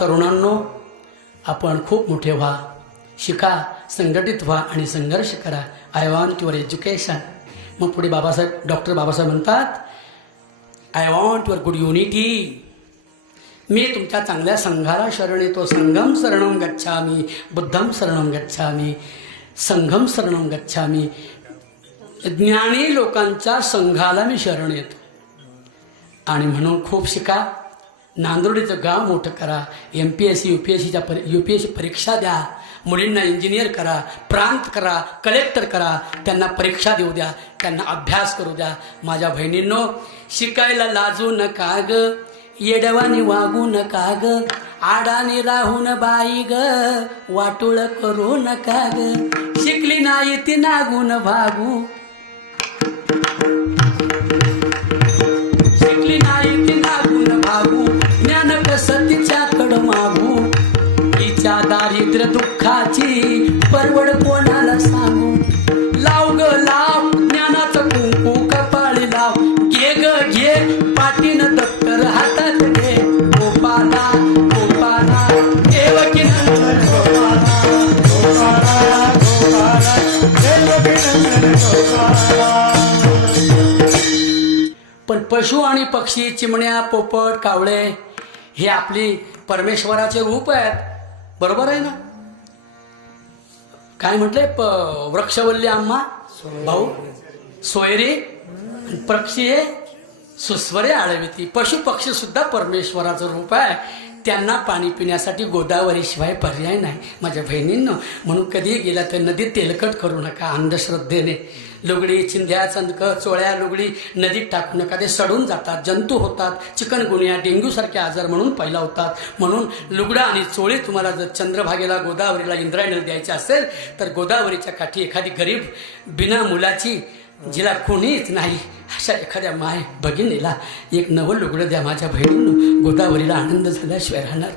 तरुणांनो आपण खूप मोठे व्हा शिका संघटित व्हा आणि संघर्ष करा. आय वॉन्ट युअर एज्युकेशन मग पुढे बाबासाहेब डॉक्टर बाबासाहेब म्हणतात I want your good unity मी तुमच्या चांगल्या संघाला शरण येतो. संगम शरणम गच्छामी. बुद्धम शरणम गच्छामी. संघम शरणम गच्छामी. ज्ञानी लोकांच्या संघाला मी शरण येतो. आणि म्हणून खूप शिका. नांदोडीचं गाव मोठं करा. M P S C U P S सीच्या परी यू पी एस सी परीक्षा द्या. मुलींना इंजिनियर करा. प्रांत करा. कलेक्टर करा. त्यांना परीक्षा देऊ द्या. त्यांना अभ्यास करू द्या. माझ्या बहिणींनो शिकायला लाजू नका ग. येडवानी वागू नका ग. आडाने राहून बाई ग. वाटुळ करू नका ग. शिकली नाही ती नागून भागू. ज्ञान मागू. तिच्या दारिद्र्य दुःखाची परवड कोणाला सांगू? लाव ग लाव. ज्ञानाचं कुंकू कपाळी लाव. घे ग घे. पाठीनं दप्तर हातात घे. गोपाला गोपाला. देवकी नंदन गोपाला गोपाला गोपाला. देवकी नंदन गोपाला. पण पशु आणि पक्षी चिमण्या पोपट कावळे हे आपली परमेश्वराचे रूप आहेत. बरोबर आहे ना? काय म्हटले? प वृक्षवल्ली आम्हा? भाऊ? सोयरी? पक्षी हे? सुस्वरे आळविती. पशु पक्षी सुद्धा परमेश्वराचं रूप आहे. त्यांना पाणी पिण्यासाठी गोदावरीशिवाय पर्याय नाही. माझ्या बहिणींना म्हणून कधीही गेला तर नदीत तेलकट करू नका अंधश्रद्धेने. लुगडी चिंध्या चंदक चोळ्या लुगडी नदीत टाकू नका ते सडून जातात जंतू होतात चिकनगुनिया डेंग्यूसारखे आजार म्हणून पहिला होतात. म्हणून लुगडा आणि चोळी तुम्हाला जर चंद्रभागेला गोदावरीला इंद्रायणीला द्यायचे असेल तर गोदावरीच्या काठी एखादी गरीब बिना मुलाची जिला कोणीच नाही अशा एखाद्या माय भगिनीला एक नवं लुगडं द्या माझ्या बहिणीनं. गोदावरीला आनंद झाल्याशिवाय राहणार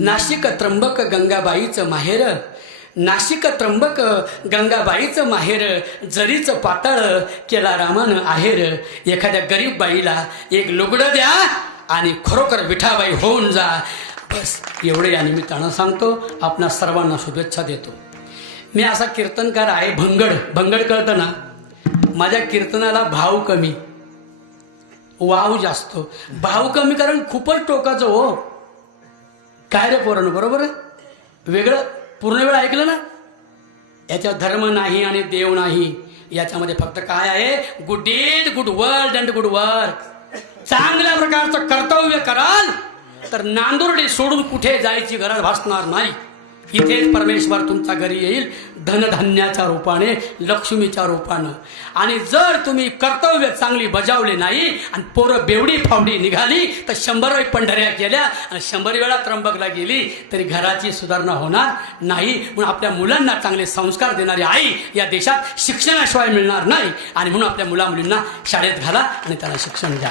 नाशिक त्र्यंबक गंगाबाईचं माहेर नाशिक त्र्यंबक गंगाबाईचं माहेर जरीचं पाताळ केला रामानं आहेर. एखाद्या गरीब बाईला एक लुगडं द्या आणि खरोखर विठाबाई होऊन जा. बस एवढे या निमित्तानं सांगतो. आपणा सर्वांना शुभेच्छा देतो. मी असा कीर्तनकार आहे भंगड भंगड कळतं ना माझ्या कीर्तनाला भाव कमी. वाव जास्त. भाव कमी कारण खूपच टोकाचं हो. काय रे पोरण बरोबर वेगळं पूर्ण वेळ ऐकलं ना? याच्यात धर्म नाही आणि देव नाही. याच्यामध्ये फक्त काय आहे? Good deed good world and good work चांगल्या प्रकारचं कर्तव्य कराल तर नांदुर्डी सोडून कुठे जायची गरज भासणार नाही. इथेच परमेश्वर तुमच्या घरी येईल धनधान्याच्या रूपाने लक्ष्मीच्या रूपानं. आणि जर तुम्ही कर्तव्य चांगली बजावले नाही आणि पोरं बेवडी फावडी निघाली तर शंभर पंढऱ्या केल्या आणि शंभर वेळा त्र्यंबकला गेली तरी घराची सुधारणा होणार नाही. म्हणून आपल्या मुलांना चांगले संस्कार देणारी आई या देशात शिक्षणाशिवाय मिळणार नाही. आणि म्हणून आपल्या मुला मुलींना शाळेत घाला आणि त्यांना शिक्षण द्या.